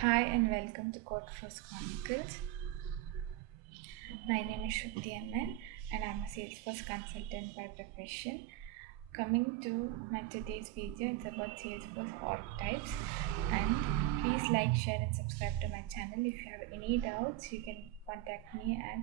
Hi and welcome to Codeforce Chronicles. My name is Shruthi MN and I'm a Salesforce consultant by profession. Coming to my today's video, it's about Salesforce Org Types, and please like, share and subscribe to my channel. If you have any doubts, you can contact me at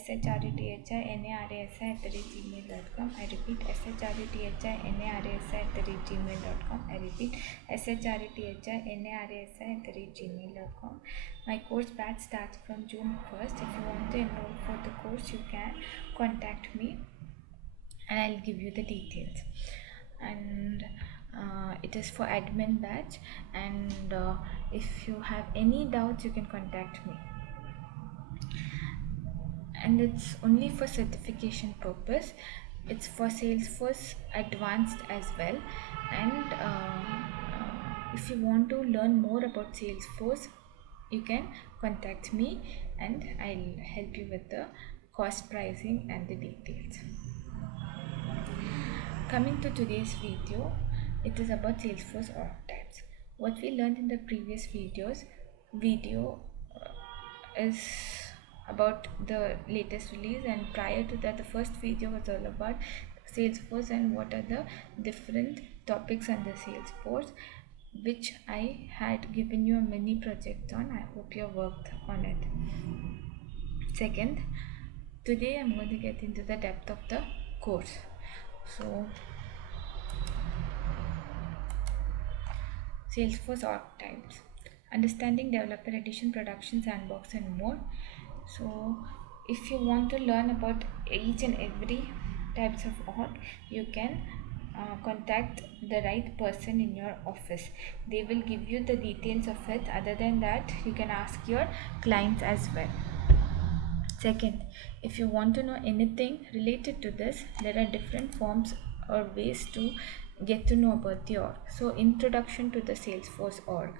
shruthinarasi@gmail.com. I repeat shruthinarasi@gmail.com. I repeat shruthinarasi@gmail.com. My course batch starts from June 1st. If you want to enroll for the course, you can contact me and I'll give you the details. And it is for admin batch, and if you have any doubts, you can contact me. And it's only for certification purpose. It's for Salesforce Advanced as well. And if you want to learn more about Salesforce, you can contact me and I'll help you with the cost pricing and the details. Coming to today's video, it is about Salesforce Org Types. What we learned in the previous video is about the latest release, and prior to that the first video was all about Salesforce and what are the different topics under Salesforce, which I had given you a mini project on. I hope you worked on it. Second, today I'm going to get into the depth of the course. So Salesforce Org Types, understanding developer edition, production, sandbox and more. So if you want to learn about each and every types of org, you can contact the right person in your office. They will give you the details of it. Other than that, you can ask your clients as well. Second, if you want to know anything related to this, there are different forms or ways to get to know about the org. So introduction to the Salesforce org.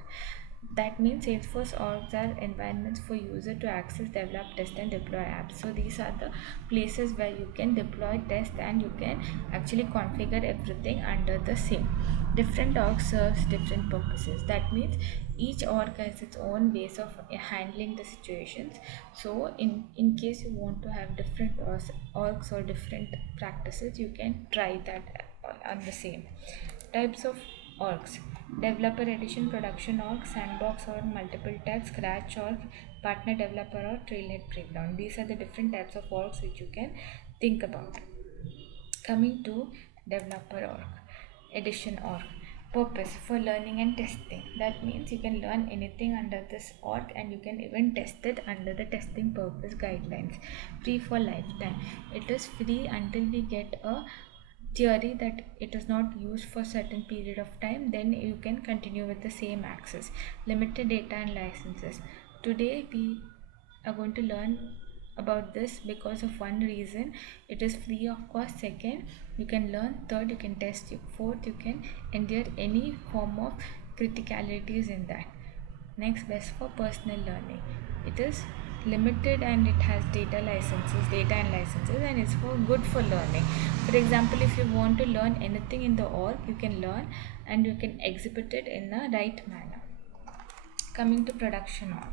That means Salesforce orgs are environments for user to access, develop, test and deploy apps. So these are the places where you can deploy, test and you can actually configure everything under the same. Different org serves different purposes. That means each org has its own ways of handling the situations. So in case you want to have different orgs or different practices, you can try that on the same. Types of orgs: developer edition, production org, sandbox org, multiple tags, scratch org, partner developer or trailhead playground. These are the different types of orgs which you can think about. Coming to developer org, edition org. Purpose: for learning and testing. That means you can learn anything under this org and you can even test it under the testing purpose guidelines. Free for lifetime. It is free until we get a theory that it is not used for certain period of time, then you can continue with the same access. Limited data and licenses. Today we are going to learn about this because of one reason: it is free of cost. Second, you can learn. Third, you can test. Fourth, you can endure any form of criticalities in that. Next, best for personal learning. It is limited and it has data and licenses, and it's for good for learning. For example, if you want to learn anything in the org, you can learn and you can exhibit it in a right manner. Coming to production org.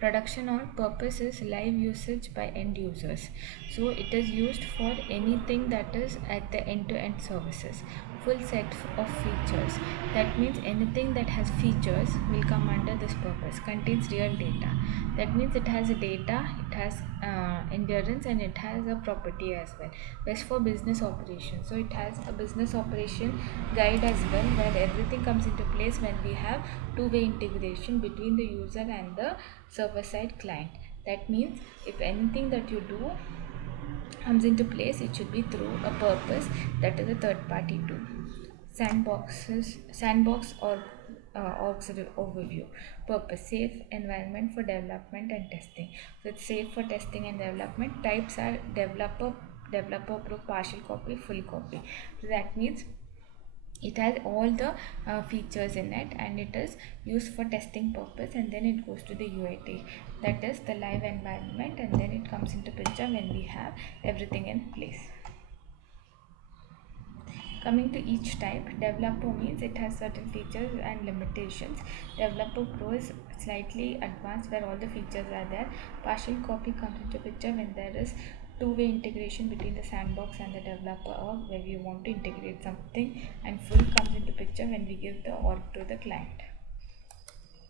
Production org purpose is live usage by end users. So it is used for anything that is at the end-to-end services. Full set of features. That means anything that has features will come under this purpose. Contains real data. That means it has data, it has endurance, and it has a property as well. Best for business operation. So it has a business operation guide as well, where everything comes into place when we have two-way integration between the user and the server-side client. That means if anything that you do comes into place, it should be through a purpose that is a third party tool. Sandbox or orgs overview. Purpose: safe environment for development and testing. So it's safe for testing and development. Types are developer pro, partial copy, full copy. So that means it has all the features in it, and it is used for testing purpose, and then it goes to the UAT, that is the live environment, and then it comes into picture when we have everything in place. Coming to each type, developer means it has certain features and limitations. Developer Pro is slightly advanced where all the features are there. Partial copy comes into picture when there is two-way integration between the sandbox and the developer org where we want to integrate something, and full comes into picture when we give the org to the client.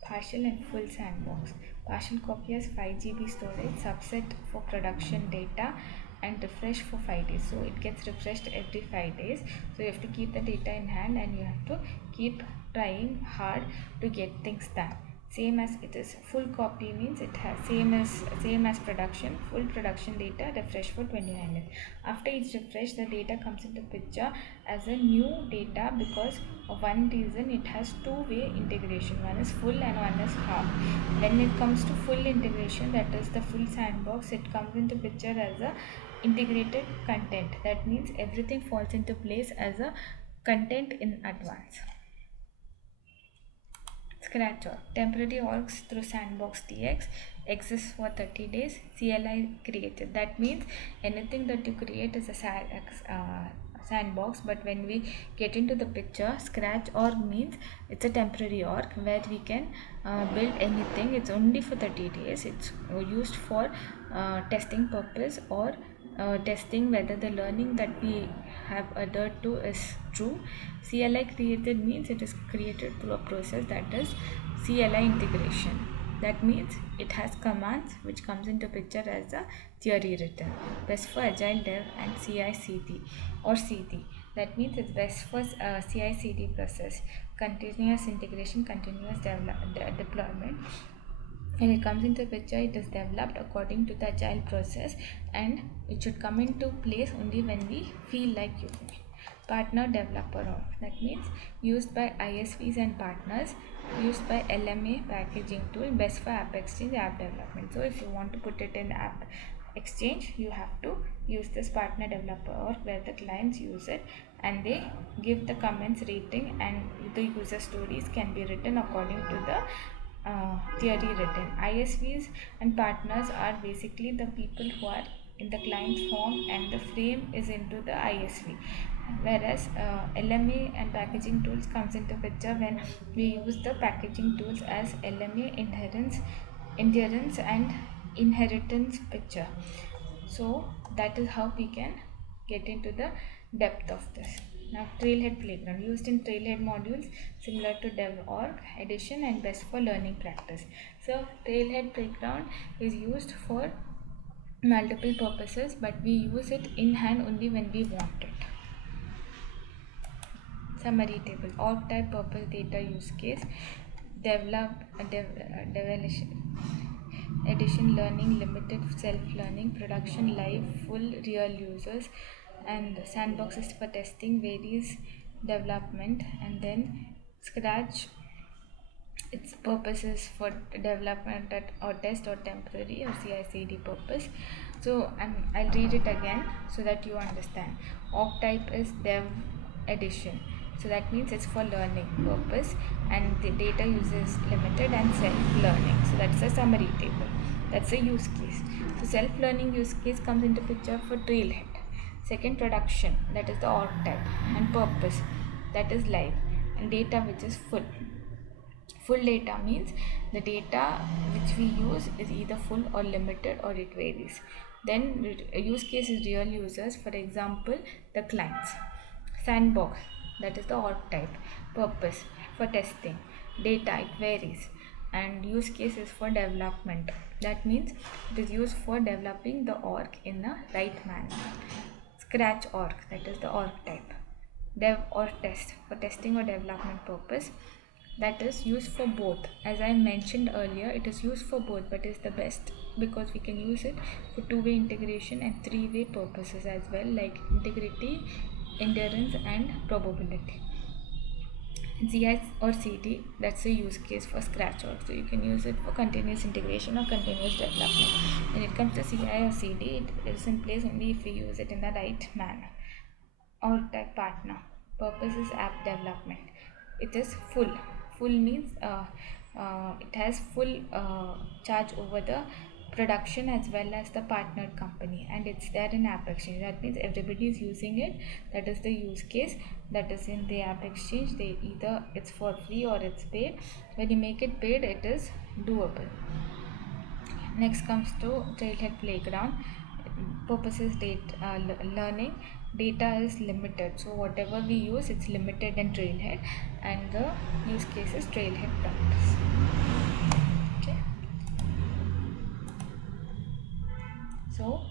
Partial and full sandbox. Partial copy has 5 GB storage, subset for production data, and refresh for 5 days. So it gets refreshed every 5 days. So you have to keep the data in hand and you have to keep trying hard to get things done. Same as it is full copy means it has same as production, full production data, refresh for 29 days. After each refresh, the data comes into picture as a new data because of one reason. It has two-way integration, one is full and one is half. When it comes to full integration, that is the full sandbox, it comes into picture as a integrated content. That means everything falls into place as a content in advance. Scratch org. Temporary orgs through Sandbox TX exists for 30 days. CLI created. That means anything that you create is a sandbox, but when we get into the picture, scratch org means it's a temporary org where we can build anything. It's only for 30 days. It's used for testing purpose or testing whether the learning that we have adhered to is true. CLI created means it is created through a process, that is CLI integration. That means it has commands which comes into picture as a theory written. Best for agile dev and CI/CD or CD. That means it's best for CI/CD process, continuous integration, continuous deployment. When it comes into picture, it is developed according to the agile process and it should come into place only when we feel like using it. Partner developer org. That means used by ISVs and partners, used by LMA packaging tool, best for app exchange, app development. So if you want to put it in app exchange, you have to use this partner developer org where the clients use it and they give the comments, rating, and the user stories can be written according to the theory written. ISVs and partners are basically the people who are in the client form and the frame is into the ISV. Whereas LMA and packaging tools comes into picture when we use the packaging tools as LMA endurance and inheritance picture. So that is how we can get into the depth of this. Now, Trailhead Playground used in Trailhead modules similar to dev.org edition and best for learning practice. So, Trailhead Playground is used for multiple purposes, but we use it in hand only when we want it. Summary table: org type, purpose, data, use case, develop, edition, learning, limited, self-learning, production, live, full, real users, and sandbox is for testing, varies, development, and then scratch, its purpose is for development or test or temporary or CI/CD purpose. So I'll read it again so that you understand. Org type is dev edition, so that means it's for learning purpose, and the data use is limited and self-learning. So that's a summary table. That's a use case. So self-learning use case comes into picture for Trailhead. Second, production, that is the org type, and purpose, that is live, and data, which is full. Full data means the data which we use is either full or limited or it varies. Then use case is real users, for example the clients. Sandbox, that is the org type. Purpose, for testing. Data, it varies. And use case is for development. That means it is used for developing the org in a right manner. Scratch org, that is the org type. Dev or test, for testing or development purpose, that is used for both. As I mentioned earlier, it is used for both, but is the best because we can use it for two-way integration and three-way purposes as well, like integrity, endurance, and probability. CI or CD, that's a use case for scratch org, so you can use it for continuous integration or continuous development. When it comes to CI or CD, it is in place only if we use it in the right manner. Org type partner, purpose is app development. It is full means it has full charge over the production as well as the partnered company, and it's there in App Exchange. That means everybody is using it. That is the use case that is in the App Exchange. They either it's for free or it's paid. When you make it paid, it is doable. Next comes to Trailhead Playground. Purpose is learning. Data is limited, so whatever we use, it's limited in Trailhead, and the use case is Trailhead practice. Okay. So,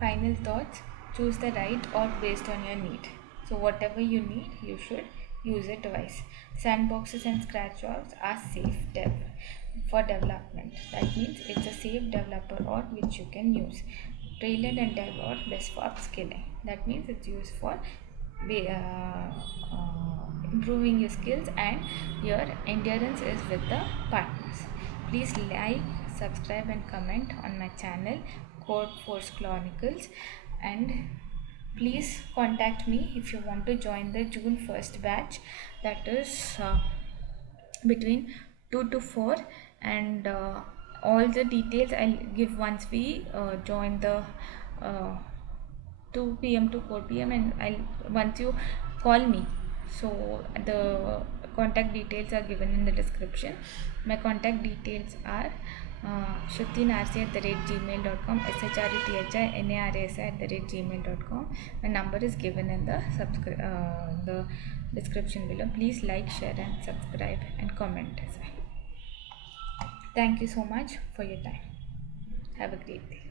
final thoughts: choose the right org based on your need. So, whatever you need, you should use it twice. Sandboxes and scratch jobs are safe for development. That means it's a safe developer org which you can use. Trailhead and Dev org best for upskilling. That means it's used for improving your skills, and your endurance is with the partners. Please like, subscribe and comment on my channel Codeforce Chronicles, and please contact me if you want to join the June 1st batch, that is between 2 to 4, and all the details I'll give once we join the 2 p.m. to 4 p.m. and once you call me. So the contact details are given in the description. My contact details are shrutinarsi@gmail.com, shrutinarsi@gmail.com. My number is given in the description below. Please like, share and subscribe and comment as well. Thank you so much for your time. Have a great day.